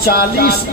40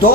2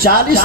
40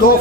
2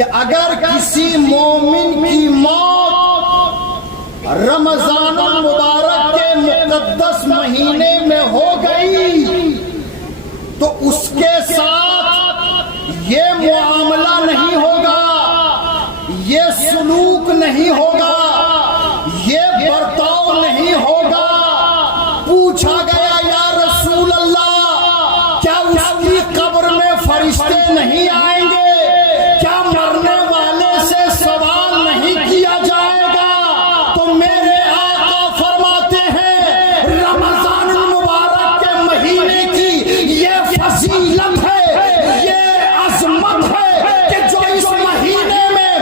کہ اگر کسی مومن کی موت رمضان المبارک کے مقدس مہینے میں ہو گئی تو اس کے ساتھ یہ معاملہ نہیں ہوگا، یہ سلوک نہیں ہوگا، یہ برتاؤ نہیں ہوگا۔ پوچھا گیا یا رسول اللہ، کیا اس کی قبر میں فرشتے نہیں آئیں گے؟ کیا مرنے والے سے سوال نہیں کیا جائے گا؟ تو میرے آقا فرماتے ہیں رمضان المبارک کے مہینے کی یہ فضیلت ہے، یہ عظمت ہے کہ جو اس مہینے میں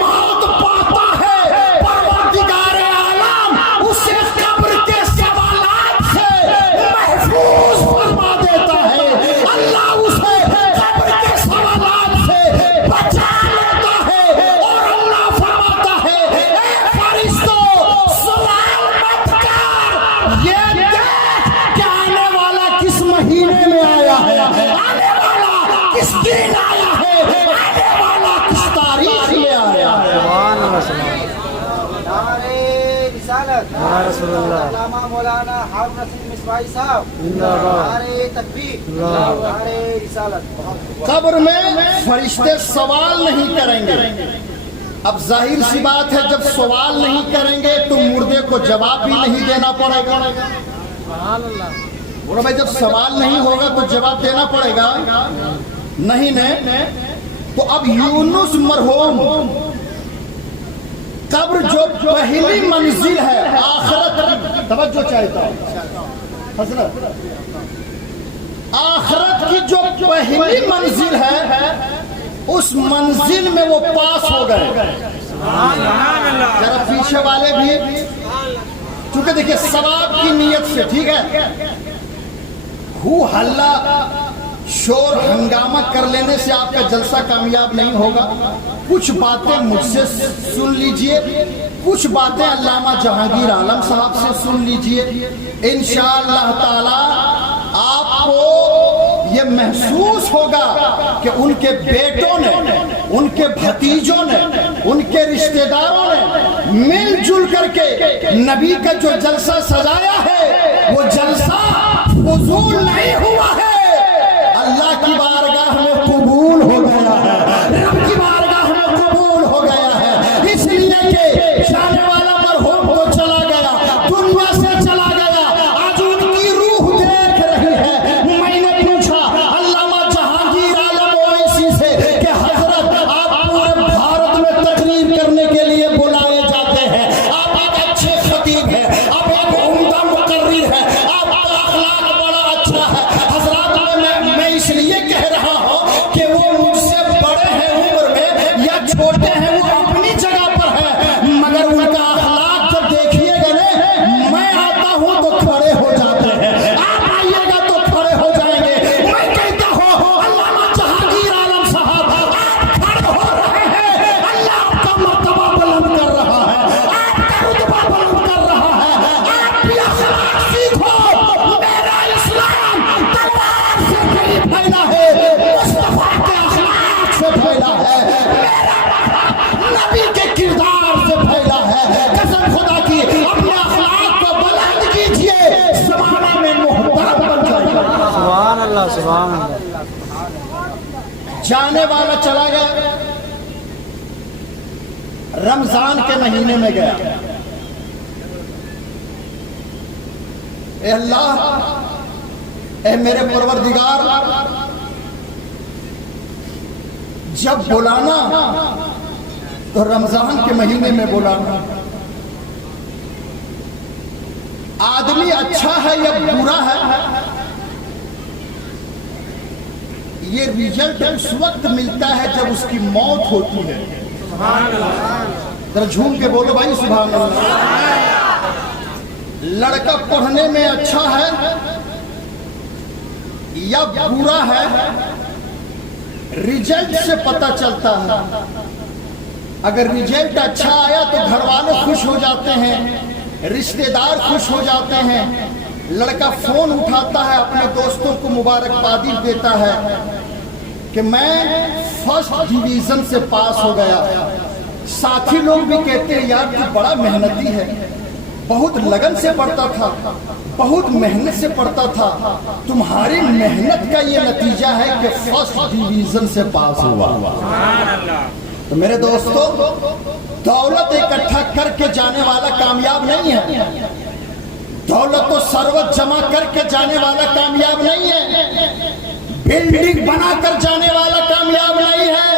موت پاتا ہے، پروردگار عالم اسے قبر کے سوالات سے محفوظ فرما دیتا ہے۔ اللہ اسے قبر کے سوالات سے بچا لیتا ہے، اور اللہ فرماتا ہے اے فرشتوں سوال مت کر، یہ دیکھ کہ آنے والا کس مہینے میں آیا ہے، آنے والا کس دن آیا ہے، آنے والا کس تاریخ میں آیا ہے۔ نعرے رسالت، علامہ مولانا ہارون رشید مصباحی صاحب، نعرے تکبیر، نعرے رسالت۔ قبر میں فرشتے سوال نہیں کریں گے۔ اب ظاہر سی بات ہے جب سوال نہیں کریں گے تو مردے کو جواب بھی نہیں دینا پڑے گا۔ بولو بھائی، جب سوال نہیں ہوگا تو جواب دینا پڑے گا نہیں۔ تو اب یونس مرحوم قبر جو پہلی منزل ہے آخرت کی، توجہ چاہتا ہوں حضرت، آخرت کی جو پہلی منزل ہے اس منزل میں وہ پاس ہو گئے۔ ذرا پیچھے والے بھی، چونکہ دیکھیں ثواب کی نیت سے، ٹھیک ہے، ہو ہلہ شور ہنگامہ کر لینے سے آپ کا جلسہ کامیاب نہیں ہوگا۔ کچھ باتیں مجھ سے سن لیجئے، کچھ باتیں علامہ جہانگیر عالم صاحب سے سن لیجئے۔ انشاءاللہ تعالی آپ کو یہ محسوس ہوگا کہ ان کے بیٹوں نے، ان کے بھتیجوں نے، ان کے رشتہ داروں نے مل جل کر کے نبی کا جو جلسہ سجایا ہے وہ جلسہ فضول نہیں ہوا ہے، اللہ کی بارگاہ میں قبول ہو گیا ہے، رب کی بارگاہ میں قبول ہو گیا ہے، اس لیے کہ جانے والا مرحوم تو چلا گیا، دنیا سے چلا گیا، آج ان کی روح دیکھ رہی ہے۔ میں نے پوچھا علامہ جہانگیر عالم اویسی سے کہ حضرت آپ پورے بھارت میں تقریر کرنے کے لیے بلائے جاتے ہیں، آپ ایک اچھے خطیب ہیں، آپ ایک عمدہ مقرر ہیں، آپ کا اخلاق بڑا اچھا ہے۔ حضرات میں اس لیے کہہ رہا ہوں کہ وہ مجھ سے بڑے ہیں عمر میں یا چھوٹے ہیں، وہ اپنی جگہ پر ہیں، مگر ان کا اخلاق جب دیکھیے گا نا، میں آتا ہوں تو کھڑے ہو جاتے ہیں، آپ آئیے گا تو کھڑے ہو جائیں گے۔ میں کہتا ہوں علامہ جہانگیر عالم صاحب آپ کھڑے ہو رہے ہیں، اللہ آپ کا مرتبہ بلند کر رہا ہے، آپ کا رتبہ بلند کر رہا ہے، آپ بھی اخلاق سیکھو۔ میرا اسلام تلوار سے نہیں پھیلا ہے، مصطفیٰ کے اخلاق سے پھیلا ہے، میرا نبی کے کردار سے پھیلا ہے۔ قسم خدا کی اپنے اخلاق کو بلند کیجئے، زمانہ میں محترم بن جائے گا۔ سبحان اللہ، سبحان اللہ۔ جانے والا چلا گیا، رمضان کے مہینے میں گیا۔ اے اللہ، اے میرے پروردگار، جب بلانا تو رمضان کے مہینے میں بلانا۔ آدمی اچھا ہے یا برا ہے، یہ ریزلٹ اس وقت ملتا ہے جب اس کی موت ہوتی ہے۔ ذرا جھوم کے بولو بھائی سبحان اللہ۔ لڑکا پڑھنے میں اچھا ہے یا برا ہے، ریزلٹ سے پتہ چلتا ہے۔ اگر ریزلٹ اچھا آیا تو گھر والے خوش ہو جاتے ہیں، رشتہ دار خوش ہو جاتے ہیں، لڑکا فون اٹھاتا ہے، اپنے دوستوں کو مبارکبادی دیتا ہے، کہ میں فرسٹ ڈویژن سے پاس ہو گیا. ساتھی لوگ بھی کہتے ہیں یار تو بڑا محنتی ہے, بہت لگن سے پڑھتا تھا, بہت محنت سے پڑھتا تھا, تمہاری محنت کا یہ نتیجہ ہے کہ فرسٹ ڈویژن سے پاس ہوا. تو میرے دوستو, دولت اکٹھا کر کے جانے والا کامیاب نہیں ہے, دولت و ثروت جمع کر کے جانے والا کامیاب نہیں ہے, بلڈنگ بنا کر جانے والا کامیاب نہیں ہے,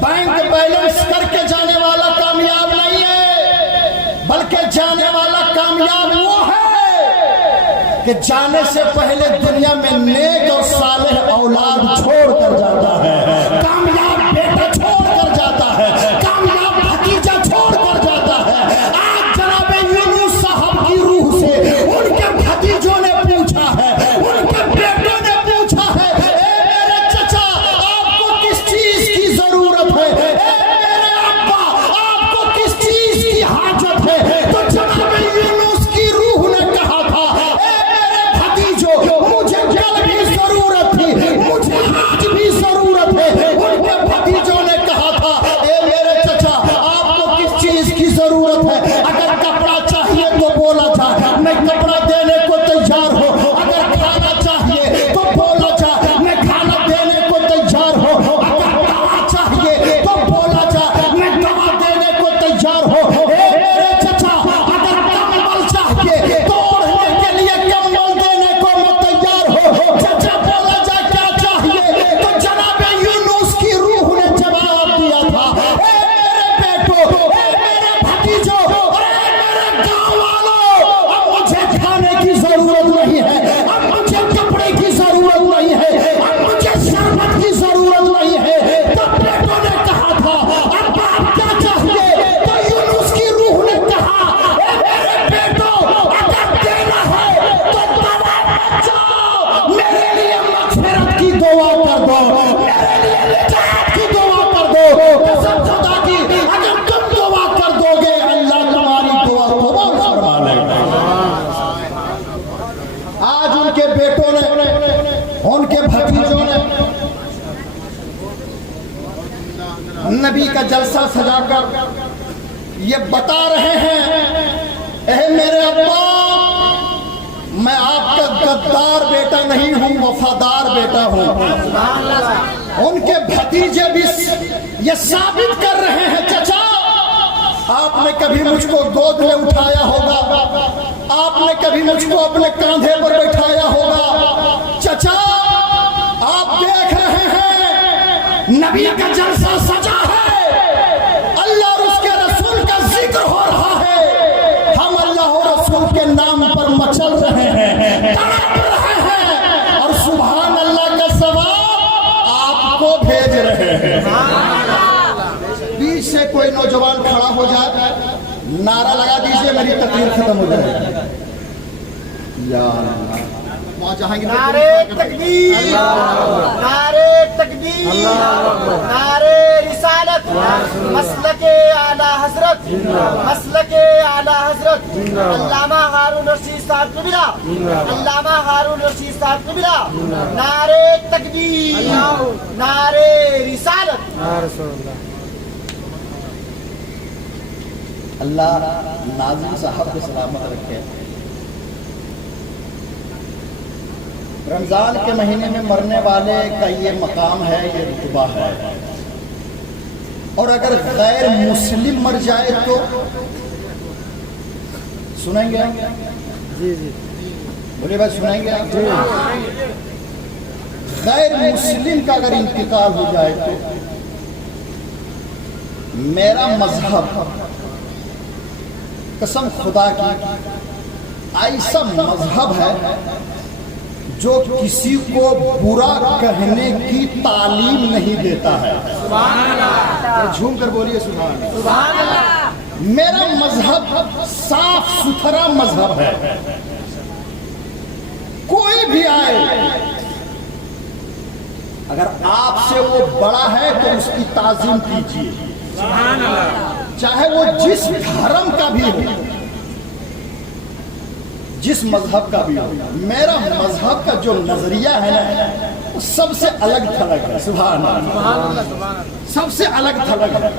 بینک بیلنس کر کے جانے والا کامیاب نہیں ہے, بلکہ جانے والا کامیاب وہ ہے کہ جانے سے پہلے دنیا میں نیک اور صالح اولاد چھوڑ کر جاتا ہے, کامیاب بیٹا چھوڑ کر جاتا ہے, کامیاب بھتیجا چھوڑ کر جاتا ہے. آج جناب یونس صاحب کی روح سے ان کے بھتیجوں نے پوچھا ہے, ان کے بیٹوں نے پوچھا ہے, اے میرے چچا آپ کو کس چیز کی ضرورت ہے, اے میرے ابا آپ کو کس چیز کی حاجت ہے, تو جناب یونس کی روح نے کہا تھا, اے میرے بھتیجوں مجھے کل بھی ضرورت تھی, مجھے آج بھی ضرورت ہے. ان کے بھتیجوں نے کہا تھا, اے میرے چچا آپ کو کس چیز کی ضرورت ہے, اگر کپڑا چاہیے تو بولا جائے میں کپڑا دینے کو تیار ہوں, اگر کھانا چاہیے تو بولا جائے میں کھانا دینے کو تیار ہوں, اگر دوا چاہیے تو بولا جائے میں دوا دینے کو تیار ہوں. اے میرے چچا اگر کمبل چاہیے تو اوڑھنے کے لیے کمبل دینے کو میں تیار ہوں. چچا بولا جائے کیا چاہیے, تو جناب یونس کی روح نے جواب دیا تھا, اے میرے بیٹو, اے میرے بھتیجوں, اے میرے گاؤں والوں, اب مجھے کھانے کی ضرورت نہیں ہے, اب مجھے کپڑے کی ضرورت نہیں ہے, اب مجھے شربت کی ضرورت نہیں ہے. تو بیٹوں نے کہا تھا اب آپ کیا چاہیے, تو یونس کی روح نے کہا, اے میرے بیٹو اگر دینا ہے تو دوا مت جاؤ, میرے لیے مغفرت کی دعا کر دو, میرے لیے نجات کی دعا کر دو. قسم خدا کی اگر تم دعا کر دو گے اللہ تمہاری دعا قبول فرما لے گا. آج ان کے بیٹوں نے, ان کے بھتیجوں نے نبی کا جلسہ سجا کر یہ بتا رہے ہیں, اے میرے ابا میں آپ کا غدار بیٹا نہیں ہوں, وفادار بیٹا ہوں. ان کے بھتیجے بھی یہ ثابت کر رہے ہیں, چچا آپ نے کبھی مجھ کو گود میں اٹھایا ہوگا, آپ نے کبھی مجھ کو اپنے کاندھے پر بٹھایا ہوگا. چچا آپ دیکھ رہے ہیں نبی کا جلسہ سجا ہے, اللہ اور اس کے رسول کا ذکر ہو رہا ہے, ہم اللہ اور رسول کے نام پر مچل رہے ہیں, تڑپ رہے ہیں, اور سبحان اللہ کا ثواب آپ کو بھیج رہے ہیں. بیچ سے کوئی نوجوان کھڑا ہو جائے, نعرہ لگا دیجئے, میری تقریر ختم ہو جائے گی. یا اللہ, وہاں جہاں گے نعرے تکبیر, نعرے تکبیر, نعرے رسالت, مسلک اعلی حضرت, مسلک اعلی حضرت علامہ ہارون رشید صاحب قبلہ, علامہ ہارون رشید صاحب قبلہ. نعرے تکبیر, نعرے رسالت. اللہ ناظم صاحب کو سلامت رکھے. رمضان کے مہینے میں مرنے والے کا یہ مقام ہے, یہ رتبہ ہے, اور اگر غیر مسلم مر جائے تو سنیں گے, جی جی بولے بھائی سنیں گے, غیر مسلم کا اگر انتقال ہو جائے تو میرا مذہب قسم خدا کی ایسا مذہب ہے جو کسی کو برا کہنے کی تعلیم نہیں دیتا ہے. جھوم کر بولیے سبحان اللہ. میرا مذہب صاف ستھرا مذہب ہے, کوئی بھی آئے اگر آپ سے وہ بڑا ہے تو اس کی تعظیم کیجیے, چاہے وہ جس دھرم کا بھی ہو, جس مذہب کا بھی ہو. میرا مذہب کا جو نظریہ ہے نا سب سے الگ تھلگ ہے. سبحان اللہ, سب سے الگ تھلگ ہے.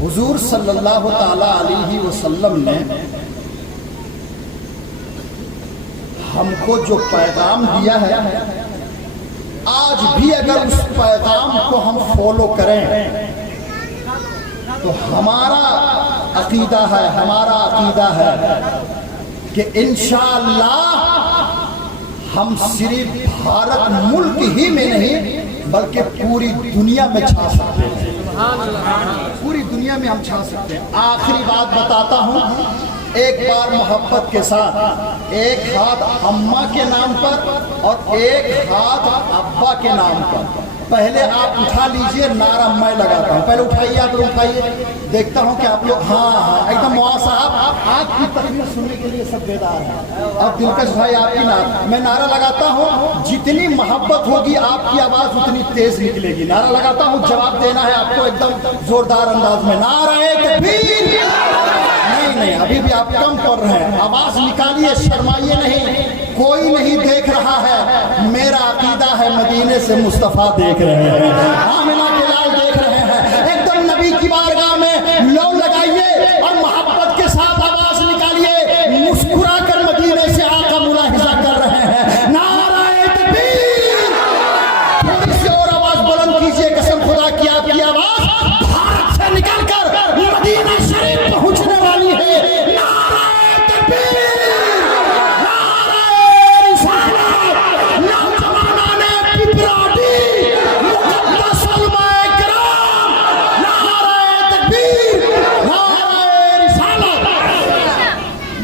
حضور صلی اللہ تعالی علیہ وسلم نے ہم کو جو پیغام دیا ہے, آج بھی اگر اس پیغام کو ہم فالو کریں تو ہمارا عقیدہ ہے کہ انشاءاللہ ہم صرف بھارت ملک ہی میں نہیں بلکہ پوری دنیا میں چھا سکتے ہیں. پوری دنیا میں ہم چھا سکتے ہیں. آخری بات بتاتا ہوں, ایک بار محبت کے ساتھ ایک ہاتھ اماں کے نام پر اور ایک ہاتھ ابا کے نام پر. پہلے آپ اٹھا لیجئے, نعرہ میں لگاتا ہوں. پہلے اٹھائیے, آپ لوگ اٹھائیے, دیکھتا ہوں کہ آپ لوگ ہاں ایک دم موا صاحب آپ کی تقریر سننے کے لیے سب بیدار ہیں. اور دلکش بھائی آپ کی نعرہ, میں نعرہ لگاتا ہوں, جتنی محبت ہوگی آپ کی آواز اتنی تیز نکلے گی. نعرہ لگاتا ہوں, جواب دینا ہے آپ کو ایک دم زوردار انداز میں. نعرہ تکبیر. نہیں, ابھی بھی آپ کم پڑ رہے ہیں, آواز نکالیے, شرمائیے نہیں. کوئی نہیں دیکھ رہا ہے, میرا عقیدہ ہے مدینے سے مصطفیٰ دیکھ رہے ہیں, آمنہ کے لال دیکھ رہے ہیں. ایک دم نبی کی بارگاہ میں لو لگائیے اور محبت کے ساتھ آواز نکالیے, مسکرا کر مدینے سے آقا ملاحظہ کر رہے ہیں. نعرہ تکبیر. تھوڑی سی اور آواز بلند کیجئے, قسم خدا کی آپ کی آواز بھارت سے نکل کر مدینہ شریف پہنچنے والی ہے. نعرہ تکبیر.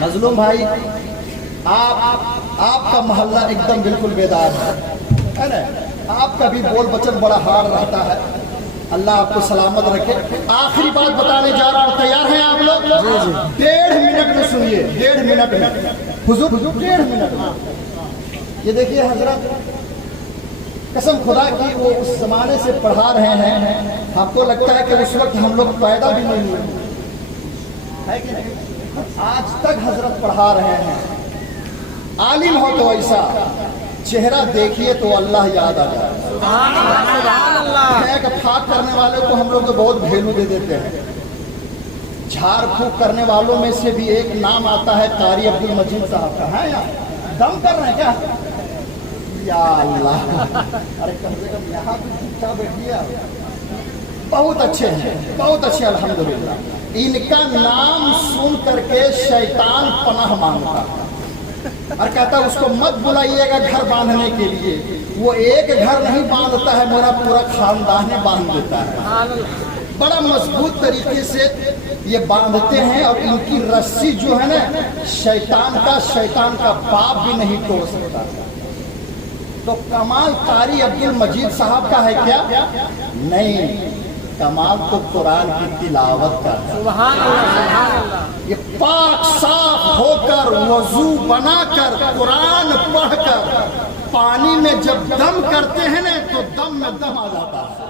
مظلوم بھائی, آپ کا محلہ ایک دم بالکل بیدار ہے نا, آپ کا بھی بول بچن بڑا ہارڈ رہتا ہے. اللہ آپ کو سلامت رکھے. آخری بات بتانے جا رہا ہوں, تیار ہیں آپ لوگ؟ 1.5 منٹ میں سنیے, 1.5 منٹ میں حضور 1.5 منٹ میں. یہ دیکھیے حضرت, قسم خدا کی وہ اس زمانے سے پڑھا رہے ہیں, آپ کو لگتا ہے کہ اس وقت ہم لوگ پیدا بھی نہیں ہوئے ہے کہ نہیں. آج تک حضرت پڑھا رہے ہیں. عالم ہو تو ایسا چہرہ دیکھیے تو اللہ یاد آ جائے. پھاک کرنے والے کو ہم لوگ تو بہت ویلو دے دیتے ہیں. جھاڑ پھونک کرنے والوں میں سے بھی ایک نام آتا ہے قاری عبد المجید صاحب کا. ہے یا دم کر رہے ہیں کیا؟ یا اللہ, ارے کم سے کم یہاں بھی چپ چاپ بیٹھیے. بہت اچھے ہیں, بہت اچھے الحمدللہ. ان کا نام سن کر کے شیطان پناہ مانگتا اور کہتا اس کو مت بلائیے گا گھر باندھنے کے لیے. وہ ایک گھر نہیں باندھتا ہے, میرا پورا خاندان باندھ دیتا ہے. بڑا مضبوط طریقے سے یہ باندھتے ہیں اور ان کی رسی جو ہے نا شیطان کا باپ بھی نہیں توڑ سکتا. تو کمال قاری عبد المجید صاحب کا ہے کیا؟ نہیں, کمال تو قرآن کی تلاوت کا ہے. سبحان اللہ. یہ پاک صاف ہو کر وضو بنا کر قرآن پڑھ کر پانی میں جب دم کرتے ہیں نا تو دم میں دم آ جاتا ہے.